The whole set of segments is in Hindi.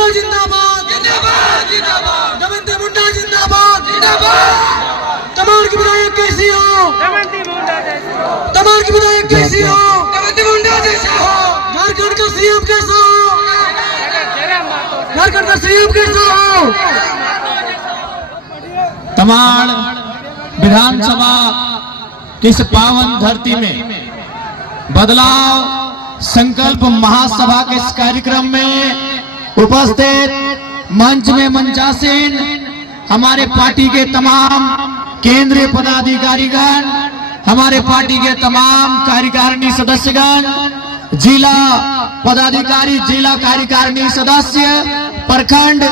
मुंडा जिंदाबाद जिंदाबाद जिंदाबाद, दमनती मुंडा जिंदाबाद जिंदाबाद। तमाड़ की विधायक कैसी हो, दमनती मुंडा जैसी हो, तमाड़ की विधायक कैसी हो, दमनती मुंडा जैसी हो। झारखंड का सीएम कैसा हो, झारखंड का सीएम कैसा हो। तमाड़ विधानसभा की इस पावन धरती में बदलाव संकल्प महासभा के इस कार्यक्रम में उपस्थित मंच में मंचासीन हमारे पार्टी के तमाम केंद्रीय पदाधिकारीगण, हमारे पार्टी के तमाम कार्यकारिणी सदस्यगण, जिला पदाधिकारी, जिला कार्यकारिणी सदस्य, प्रखंड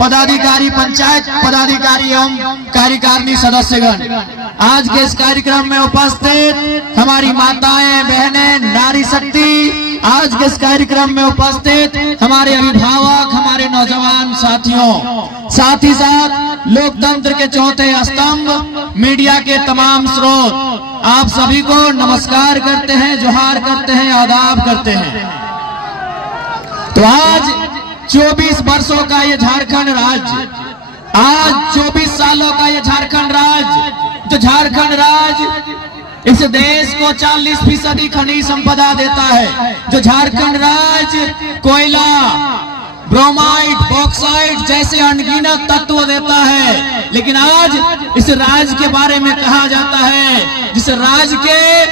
पदाधिकारी, पंचायत पदाधिकारी एवं कार्यकारिणी सदस्यगण, आज के इस कार्यक्रम में उपस्थित हमारी माताएं, बहनें, नारी शक्ति, आज के इस कार्यक्रम में उपस्थित हमारे अभिभावक, हमारे नौजवान साथियों, साथ ही साथ लोकतंत्र के चौथे स्तंभ मीडिया के तमाम स्रोत, आप सभी को नमस्कार करते हैं, जोहार करते हैं, आदाब करते हैं। तो आज 24 वर्षों का ये झारखंड राज्य, आज 24 सालों का ये झारखंड राज्य, जो झारखंड राज्य इस देश को 40% खनिज संपदा देता है, जो झारखंड राज्य कोयला, ब्रोमाइट, बॉक्साइट जैसे अनगिनत तत्व देता है, लेकिन आज इस राज्य के बारे में कहा जाता है जिस राज्य के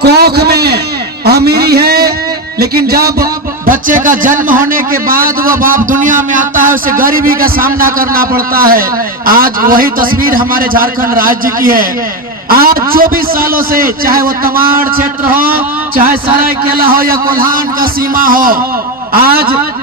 कोख में अमीरी है, लेकिन जब बच्चे का जन्म होने के बाद वह बाप दुनिया में आता है उसे गरीबी का सामना करना पड़ता है। आज वही तस्वीर हमारे झारखंड राज्य की है। आज 24 सालों से, चाहे वो तमाड़ क्षेत्र हो, चाहे सरायकेला हो या कोल्हान का सीमा हो, आज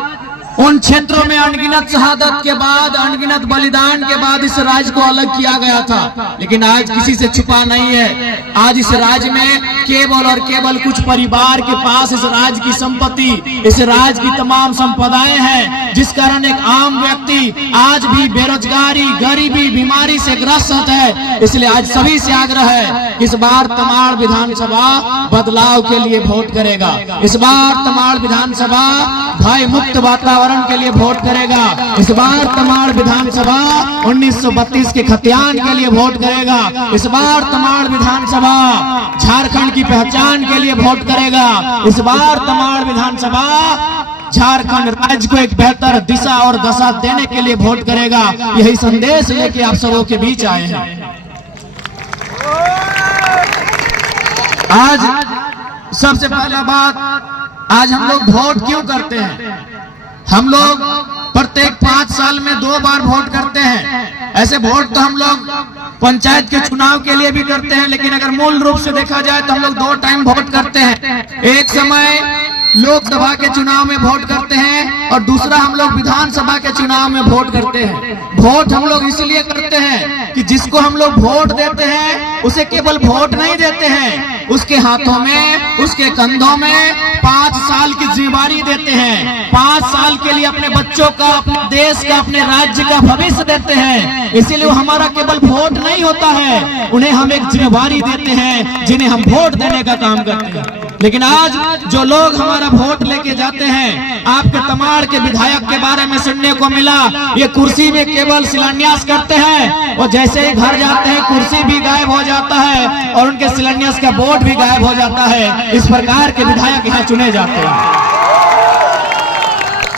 उन क्षेत्रों में अनगिनत शहादत के बाद, अनगिनत बलिदान के बाद इस राज्य को अलग किया गया था, लेकिन आज किसी से छुपा नहीं है। आज इस राज्य में केवल और केवल कुछ परिवार के पास इस राज्य की संपत्ति, इस राज्य की तमाम संपदाएं हैं, जिस कारण एक आम व्यक्ति आज भी बेरोजगारी, गरीबी, बीमारी से ग्रस्त है। इसलिए आज सभी से आग्रह है, इस बार तमाड़ विधानसभा बदलाव के लिए वोट करेगा। इस बार तमाड़ विधानसभा भय मुक्त वातावरण के लिए वोट करेगा। इस बार तमाड़ विधानसभा 1932 के खतियान के लिए वोट करेगा। इस बार तमाड़ विधानसभा झारखंड की पहचान के लिए वोट करेगा। इस बार तमाड़ विधानसभा झारखंड राज्य को एक बेहतर दिशा और दशा देने के लिए वोट करेगा। यही संदेश लेके आप सबों के बीच आए हैं। आज सबसे पहला बात, आज हम लोग वोट क्यों करते हैं? हम लोग प्रत्येक 5 साल में 2 बार वोट करते हैं। ऐसे वोट तो हम लोग पंचायत के चुनाव के लिए भी करते हैं, लेकिन अगर मूल रूप से देखा जाए तो हम लोग 2 टाइम वोट करते हैं। एक समय लोकसभा के चुनाव में वोट करते हैं और दूसरा हम लोग विधानसभा के चुनाव में वोट करते हैं। वोट हम लोग इसलिए करते हैं कि जिसको हम लोग वोट देते हैं उसे केवल वोट नहीं देते हैं, उसके हाथों में, उसके कंधों में 5 साल की जिम्मेदारी देते हैं। 5 साल के लिए अपने बच्चों का, अपने देश का, अपने राज्य का भविष्य देते हैं। इसीलिए वो हमारा केवल वोट नहीं होता है, उन्हें हम एक जिम्मेदारी देते हैं जिन्हें हम वोट देने का काम करते हैं। लेकिन आज जो लोग हमारा वोट लेके जाते हैं, आपके तमाड़ के विधायक के बारे में सुनने को मिला, ये कुर्सी में केवल शिलान्यास करते हैं और जैसे ही घर जाते हैं कुर्सी भी गायब हो जाता है और उनके शिलान्यास का बोर्ड भी गायब हो जाता है। इस प्रकार के विधायक यहाँ चुने जाते हैं।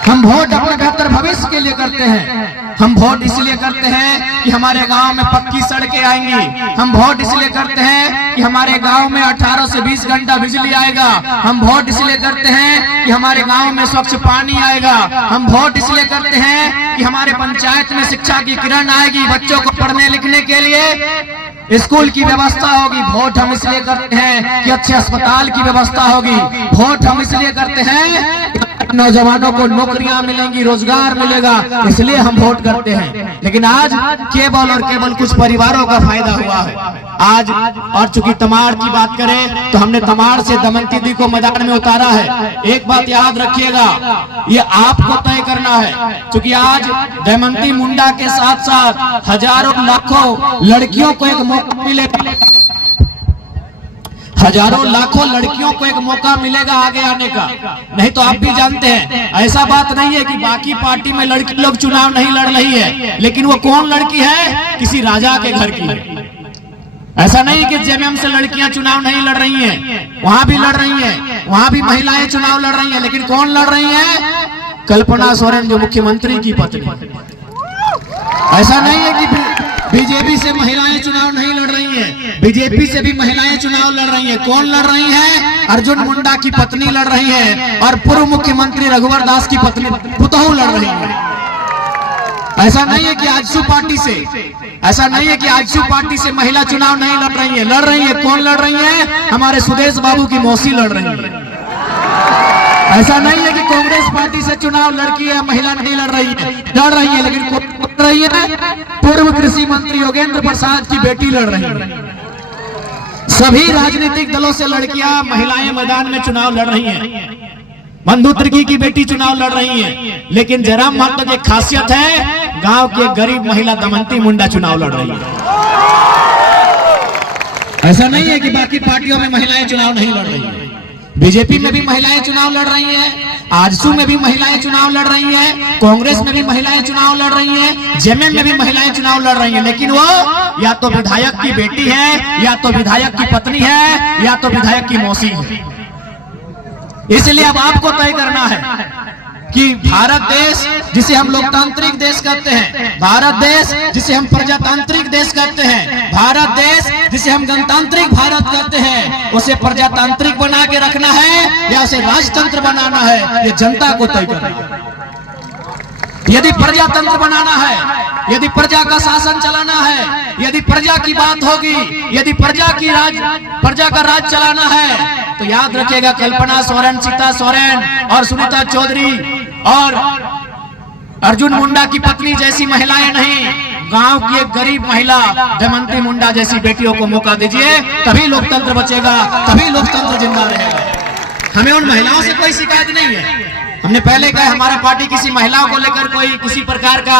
हम वोट अपने बेहतर भविष्य के लिए करते हैं। हम वोट इसलिए करते हैं कि हमारे गांव में पक्की सड़कें आएंगी। हम वोट इसलिए करते हैं कि हमारे गांव में 18 से 20 घंटा बिजली आएगा। हम वोट इसलिए करते हैं कि हमारे गांव में स्वच्छ पानी आएगा। हम वोट इसलिए करते हैं कि हमारे पंचायत में शिक्षा की किरण आएगी, बच्चों को पढ़ने लिखने के लिए स्कूल की व्यवस्था होगी। वोट हम इसलिए करते हैं कि अच्छे अस्पताल की व्यवस्था होगी। वोट हम इसलिए करते हैं नौजवानों को नौकरियां मिलेंगी, रोजगार मिलेगा, इसलिए हम वोट करते हैं। लेकिन आज केवल और केवल कुछ परिवारों का फायदा हुआ है आज। और चूंकि तमाड़ की बात करें तो हमने तमाड़ से दमनती दी को मैदान में उतारा है। एक बात याद रखिएगा, ये आपको तय करना है, क्योंकि आज दमनती मुंडा के साथ साथ हजारों लाखों लड़कियों को एक मौका मिलेगा। हजारों लाखों लड़कियों को एक मौका मिलेगा आगे आने का। नहीं तो आप भी जानते हैं, ऐसा बात नहीं है कि बाकी पार्टी में लड़की लोग चुनाव नहीं लड़ रही है, लेकिन वो कौन लड़की है? किसी राजा के घर की है। ऐसा नहीं कि जेएमएम से लड़कियां चुनाव नहीं लड़ रही हैं, वहां भी लड़ रही हैं, वहां भी महिलाएं चुनाव लड़ रही हैं, लेकिन कौन लड़ रही है? कल्पना सोरेन, जो मुख्यमंत्री की पत्नी। ऐसा नहीं है कि बीजेपी से महिलाएं चुनाव नहीं लड़ रही हैं, बीजेपी से भी महिलाएं चुनाव लड़ रही हैं। कौन लड़ रही है? अर्जुन मुंडा की पत्नी लड़ रही है और पूर्व मुख्यमंत्री रघुवर दास की पत्नी पुतहू लड़ रही है। ऐसा नहीं है कि आजसू पार्टी से, ऐसा नहीं है कि आजसू पार्टी से महिला चुनाव नहीं लड़ रही है, लड़ रही है। कौन लड़ रही है? हमारे सुदेश बाबू की मौसी लड़ रही है। ऐसा नहीं है कि कांग्रेस पार्टी से चुनाव लड़की है, महिला नहीं लड़ रही है, लड़ रही है, लेकिन कौन लड़ रही है? पूर्व कृषि मंत्री योगेंद्र प्रसाद की बेटी लड़ रही है। सभी राजनीतिक दलों से लड़कियां, महिलाएं मैदान में चुनाव लड़ रही हैं। बंधु तिर्की की बेटी चुनाव लड़ रही है, लेकिन जयराम महतो की खासियत है, गांव की गरीब महिला दमंती मुंडा चुनाव लड़ रही है। ऐसा नहीं है कि बाकी पार्टियों में महिलाएं चुनाव नहीं लड़ रही है। बीजेपी में भी महिलाएं चुनाव लड़ रही हैं, आजसू में भी महिलाएं चुनाव लड़ रही हैं, कांग्रेस में भी महिलाएं चुनाव लड़ रही हैं, जेएमएम में भी महिलाएं चुनाव लड़ रही हैं, लेकिन वो या तो विधायक की बेटी है, या तो विधायक की पत्नी है, या तो विधायक की मौसी है। इसलिए अब आपको तय करना है कि भारत देश जिसे हम लोकतांत्रिक देश कहते हैं, भारत देश जिसे हम प्रजातांत्रिक देश कहते हैं, भारत देश जिसे हम गणतांत्रिक भारत कहते हैं, उसे प्रजातांत्रिक बना के रखना है या उसे राजतंत्र बनाना है, ये जनता को तय करना है। यदि प्रजातंत्र बनाना है, यदि प्रजा का शासन चलाना है, यदि प्रजा की बात होगी, यदि प्रजा का राज चलाना है, तो याद रखिएगा कल्पना सोरेन, सीता सोरेन और सुनीता चौधरी और अर्जुन मुंडा की पत्नी जैसी महिलाएं नहीं, गांव की एक गरीब महिला दमंती मुंडा जैसी बेटियों को मौका दीजिए, तभी लोकतंत्र बचेगा, तभी लोकतंत्र जिंदा रहेगा। हमें उन महिलाओं से कोई शिकायत नहीं है। हमने पहले कहा हमारा पार्टी किसी महिलाओं को लेकर कोई किसी प्रकार का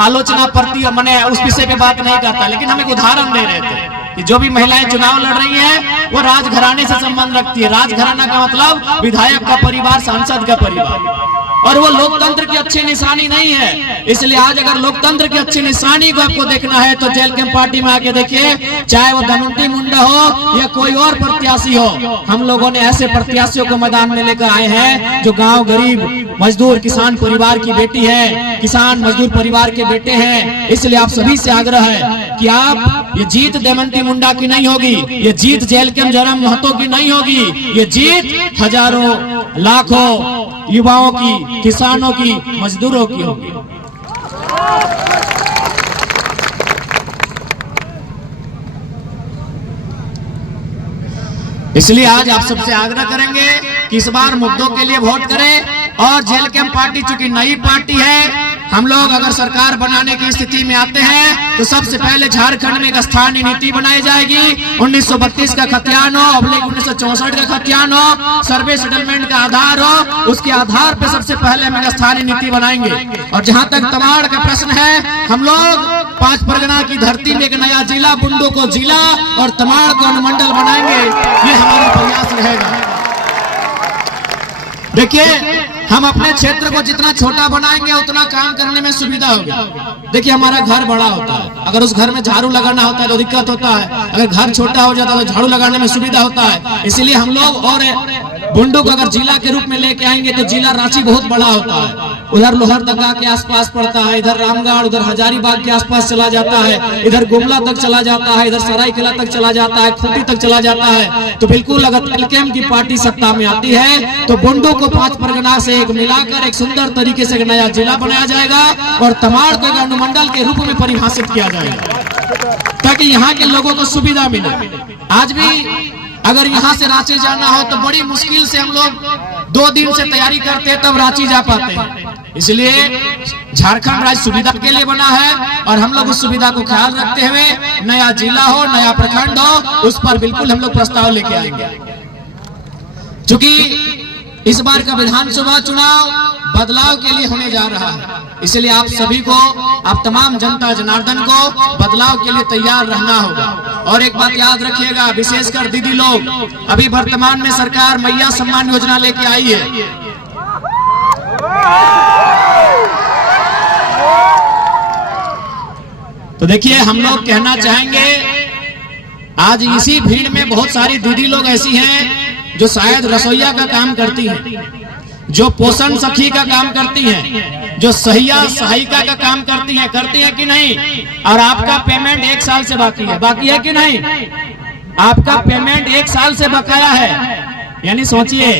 आलोचना प्रति मैंने उस विषय पे बात नहीं करता, लेकिन हम एक उदाहरण दे रहे थे कि जो भी महिलाएं चुनाव लड़ रही हैं वो राजघराने से संबंध रखती है। राजघराना का मतलब विधायक का परिवार, सांसद का परिवार, और वो लोकतंत्र की अच्छी निशानी नहीं है। इसलिए आज अगर लोकतंत्र की अच्छी निशानी को आपको देखना है तो जेल कैंप पार्टी में आके देखिए, चाहे वो दमंती मुंडा हो या कोई और प्रत्याशी हो, हम लोगों ने ऐसे प्रत्याशियों को मैदान में लेकर आए हैं जो गांव गरीब मजदूर किसान परिवार की बेटी है, किसान मजदूर परिवार के बेटे हैं। इसलिए आप सभी से आग्रह है कि आप, ये जीत दमंती मुंडा की नहीं होगी, ये जीत जेल कैंप जयराम महतो की नहीं होगी, ये जीत हजारों लाखों युवाओं की, किसानों की, मजदूरों की होगी। इसलिए आज आप सबसे आग्रह करेंगे कि इस बार मुद्दों के लिए वोट करें। और जेल कैंप पार्टी चूंकि नई पार्टी है, हम लोग अगर सरकार बनाने की स्थिति में आते हैं तो सबसे पहले झारखंड में एक स्थानीय नीति बनाई जाएगी। 1932 का खतियान हो, 1964 का खतियान हो, सर्वे सेटलमेंट का आधार हो, उसके आधार पर सबसे पहले हम स्थानीय नीति बनाएंगे। और जहां तक तमाड़ का प्रश्न है, हम लोग 5 परगना की धरती में एक नया जिला, बुंडू को जिला और तमाड़ को अनुमंडल बनाएंगे, ये हमारा प्रयास रहेगा। देखिए, हम अपने क्षेत्र को जितना छोटा बनाएंगे उतना काम करने में सुविधा होगी। देखिए, हमारा घर बड़ा होता है, अगर उस घर में झाड़ू लगाना होता है तो दिक्कत होता है, अगर घर छोटा हो जाता है तो झाड़ू लगाने में सुविधा होता है। इसलिए हम लोग और बुंडू को अगर जिला के रूप में लेके आएंगे तो जिला रांची बहुत बड़ा होता है, उधर लोहरदगा के आसपास पड़ता है, इधर रामगढ़, उधर हजारीबाग के आसपास चला जाता है, इधर गुमला तक चला जाता है, इधर सरायकेला तक चला जाता है, खूंटी तक चला जाता है। तो बिल्कुल अगर जेल कैंप की पार्टी सत्ता में आती है तो बुंडू को 5 परगना से एक मिलाकर एक सुंदर तरीके से एक नया जिला बनाया जाएगा और तमाड़ को एक अनुमंडल के रूप में परिभाषित किया जाएगा, ताकि यहाँ के लोगों को सुविधा मिले। आज भी अगर यहाँ से रांची जाना हो तो बड़ी मुश्किल से हम लोग 2 दिन से तैयारी करते हैं तब रांची जा पाते हैं। इसलिए झारखंड राज्य सुविधा के लिए बना है और हम लोग उस सुविधा को ख्याल रखते हुए नया जिला हो, नया प्रखंड हो, उस पर बिल्कुल हम लोग प्रस्ताव लेके आएंगे। चूंकि इस बार का विधानसभा चुनाव बदलाव के लिए होने जा रहा है, इसलिए आप सभी को, आप तमाम जनता जनार्दन को बदलाव के लिए तैयार रहना होगा। और एक बात याद रखिएगा, विशेषकर दीदी लोग, अभी वर्तमान में सरकार मैया सम्मान योजना लेके आई है। तो देखिए, हम लोग कहना चाहेंगे, आज इसी भीड़ में बहुत सारी दीदी लोग ऐसी हैं जो शायद रसोईया का काम करती हैं, जो पोषण सखी का काम करती हैं, जो सहिया सहायिका का काम करती हैं कि नहीं? और आपका पेमेंट 1 साल से बाकी है कि नहीं? आपका पेमेंट 1 साल से बकाया है। यानी सोचिए,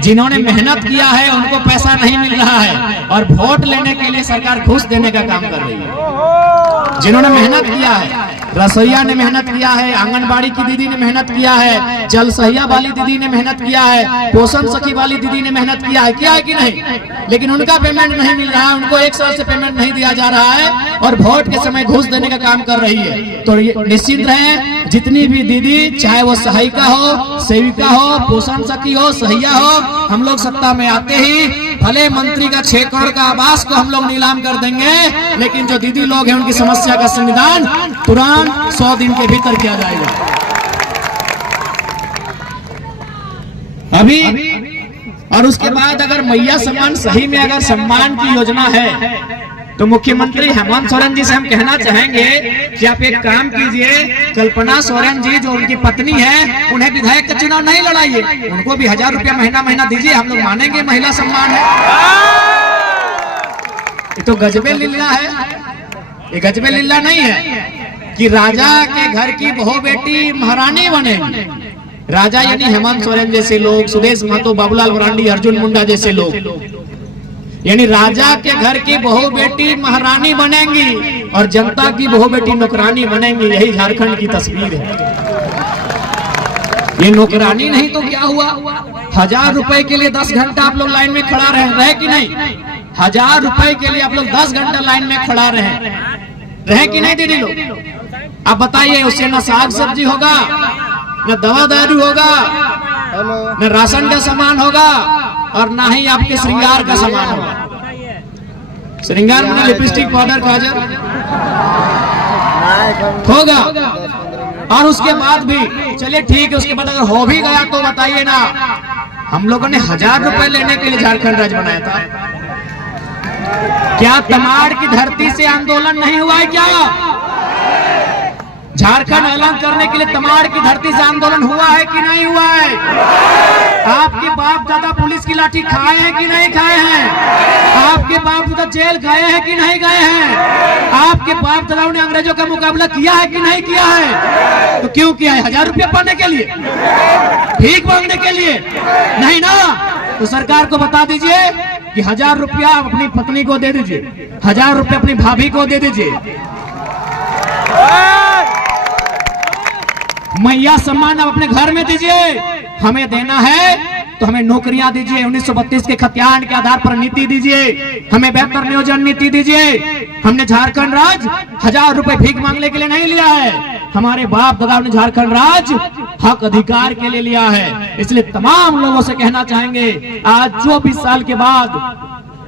जिन्होंने मेहनत किया है उनको पैसा नहीं मिल रहा है, और वोट लेने के लिए सरकार घूस देने का काम कर रही है। जिन्होंने मेहनत किया है, रसोईया ने मेहनत किया है, आंगनबाड़ी की दीदी ने मेहनत किया है, जल सहिया वाली दीदी ने मेहनत किया है, पोषण सखी वाली दीदी ने मेहनत किया है कि नहीं? लेकिन उनका पेमेंट नहीं मिल रहा है, उनको 1 साल से पेमेंट नहीं दिया जा रहा है, और वोट के समय घूस देने का काम कर रही है। तो निश्चित रहें, जितनी भी दीदी, चाहे वो सहायिका हो, सेविका हो, पोषण सखी हो, सहिया हो, हम लोग सत्ता में आते ही भले मंत्री का 6 करोड़ का आवास को हम लोग नीलाम कर देंगे, लेकिन जो दीदी लोग हैं उनकी समस्या का समाधान तुरंत 100 दिन के भीतर किया जाएगा। अभी और उसके बाद अगर मैया सम्मान सही में अगर सम्मान की योजना है, तो मुख्यमंत्री हेमंत सोरेन जी से हम कहना चाहेंगे कि आप एक काम कीजिए, कल्पना सोरेन जी जो उनकी पत्नी है, उन्हें विधायक का चुनाव नहीं लड़ाइए, उनको भी 1000 रुपया महीना दीजिए, हम लोग मानेंगे महिला सम्मान है। ये तो गजबे लीला है, ये गजबे लीला नहीं है कि राजा के घर की बहू बेटी महारानी बनेगी। राजा यानी हेमंत सोरेन जैसे लोग, सुदेश महतो, बाबूलाल मरांडी, अर्जुन मुंडा जैसे लोग, यानी राजा के घर की बहू बेटी महारानी बनेंगी और जनता की बहू बेटी नौकरानी बनेंगी। यही झारखंड की तस्वीर है। ये नौकरानी नहीं तो क्या हुआ? 1000 रुपए के लिए 10 घंटा आप लोग लाइन में खड़ा रहे कि नहीं? 1000 रुपए के लिए आप लोग 10 घंटा लाइन में खड़ा रहे कि नहीं दीदी लोग? आप बताइए, उससे न साग सब्जी होगा, न दवा दारू होगा, न राशन का सामान होगा, और ना ही आपके श्रृंगार का सामान होगा। श्रृंगार में लिपस्टिक, पाउडर, काजल होगा। और उसके बाद भी चलिए ठीक है, उसके बाद अगर हो भी गया तो बताइए ना, हम लोगों ने 1000 रुपए लेने के लिए झारखंड राज्य बनाया था। क्या तमाड़ की धरती से आंदोलन नहीं हुआ है? क्या झारखंड अलग करने के लिए तमाड़ की धरती से आंदोलन हुआ है कि नहीं हुआ है? आपके बाप दादा पुलिस की लाठी खाए हैं कि नहीं खाए हैं? आपके बाप दादा जेल गए हैं कि नहीं गए हैं? आपके बाप दादाओं ने अंग्रेजों का मुकाबला किया है कि नहीं किया है? तो क्यों किया है? 1000 रुपया पाने के लिए, भीख मांगने के लिए? नहीं ना। तो सरकार को बता दीजिए कि 1000 रुपया अपनी पत्नी को दे दीजिए, 1000 रुपया अपनी भाभी को दे दीजिए। मैया सम्मान आप अपने घर में दीजिए। हमें देना है तो हमें नौकरियां दीजिए, 1932 के खतियान के आधार पर नीति दीजिए, हमें बेहतर नियोजन नीति दीजिए। हमने झारखंड राज्य 1000 रुपए भीख मांगने के लिए नहीं लिया है, हमारे बाप दादा ने झारखंड राज्य हक अधिकार के लिए लिया है। इसलिए तमाम लोगों से कहना चाहेंगे, आज 24 साल के बाद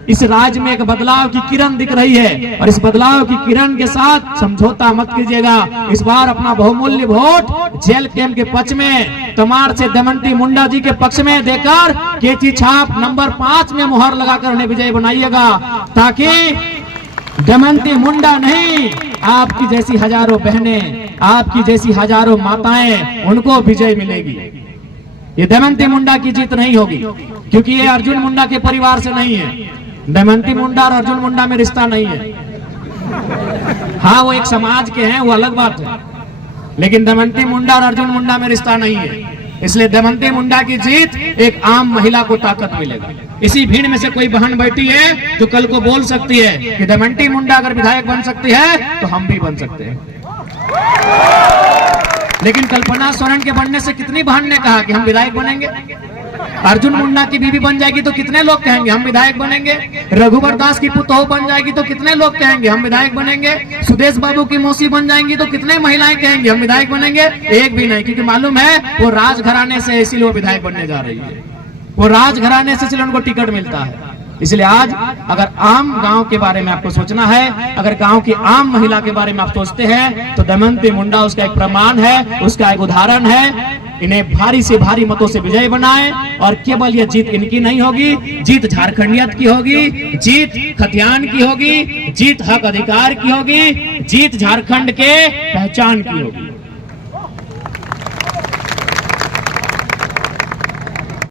इस राज्य में एक बदलाव की किरण दिख रही है, और इस बदलाव की किरण के साथ समझौता मत कीजिएगा। इस बार अपना बहुमूल्य वोट जेल कैंप के पक्ष में, तमाड़ से दमंती मुंडा जी के पक्ष में देकर केची छाप नंबर 5 में मुहर लगाकर उन्हें विजयी बनाइएगा, ताकि दमंती मुंडा नहीं, आपकी जैसी हजारों बहनें, आपकी जैसी हजारों माताएं, उनको विजय मिलेगी। ये दमंती मुंडा की जीत नहीं होगी, क्योंकि ये अर्जुन मुंडा के परिवार से नहीं है। दमंती मुंडा और अर्जुन मुंडा में रिश्ता नहीं है। हाँ, वो एक समाज के हैं, वो अलग बात है, लेकिन दमंती मुंडा और अर्जुन मुंडा में रिश्ता नहीं है। इसलिए दमंती मुंडा की जीत एक आम महिला को ताकत मिलेगा। इसी भीड़ में से कोई बहन बैठी है जो कल को बोल सकती है कि दमंती मुंडा अगर विधायक बन सकती है तो हम भी बन सकते हैं। लेकिन कल्पना सोरेन के बनने से कितनी बहन ने कहा कि हम विधायक बनेंगे? अर्जुन मुंडा की बीवी बन जाएगी तो कितने लोग कहेंगे हम विधायक बनेंगे? रघुवर दास की पुतोह बन जाएगी तो कितने लोग कहेंगे हम विधायक बनेंगे? सुदेश बाबू की मौसी बन जाएंगी तो कितने महिलाएं कहेंगे हम विधायक बनेंगे? एक भी नहीं, क्योंकि मालूम है वो राजघराने से, इसीलिए वो विधायक बनने जा रही है। वो राजघराने से इसलिए उनको टिकट मिलता है। इसलिए आज अगर आम गांव के बारे में आपको सोचना है, अगर गांव की आम महिला के बारे में आप सोचते हैं, तो दमयंती मुंडा उसका एक प्रमाण है, उसका एक उदाहरण है। इन्हें भारी से भारी मतों से विजय बनाए, और केवल ये जीत इनकी नहीं होगी, जीत झारखंडियत की होगी, जीत खतियान की होगी, जीत हक अधिकार की होगी, जीत झारखंड के पहचान की होगी।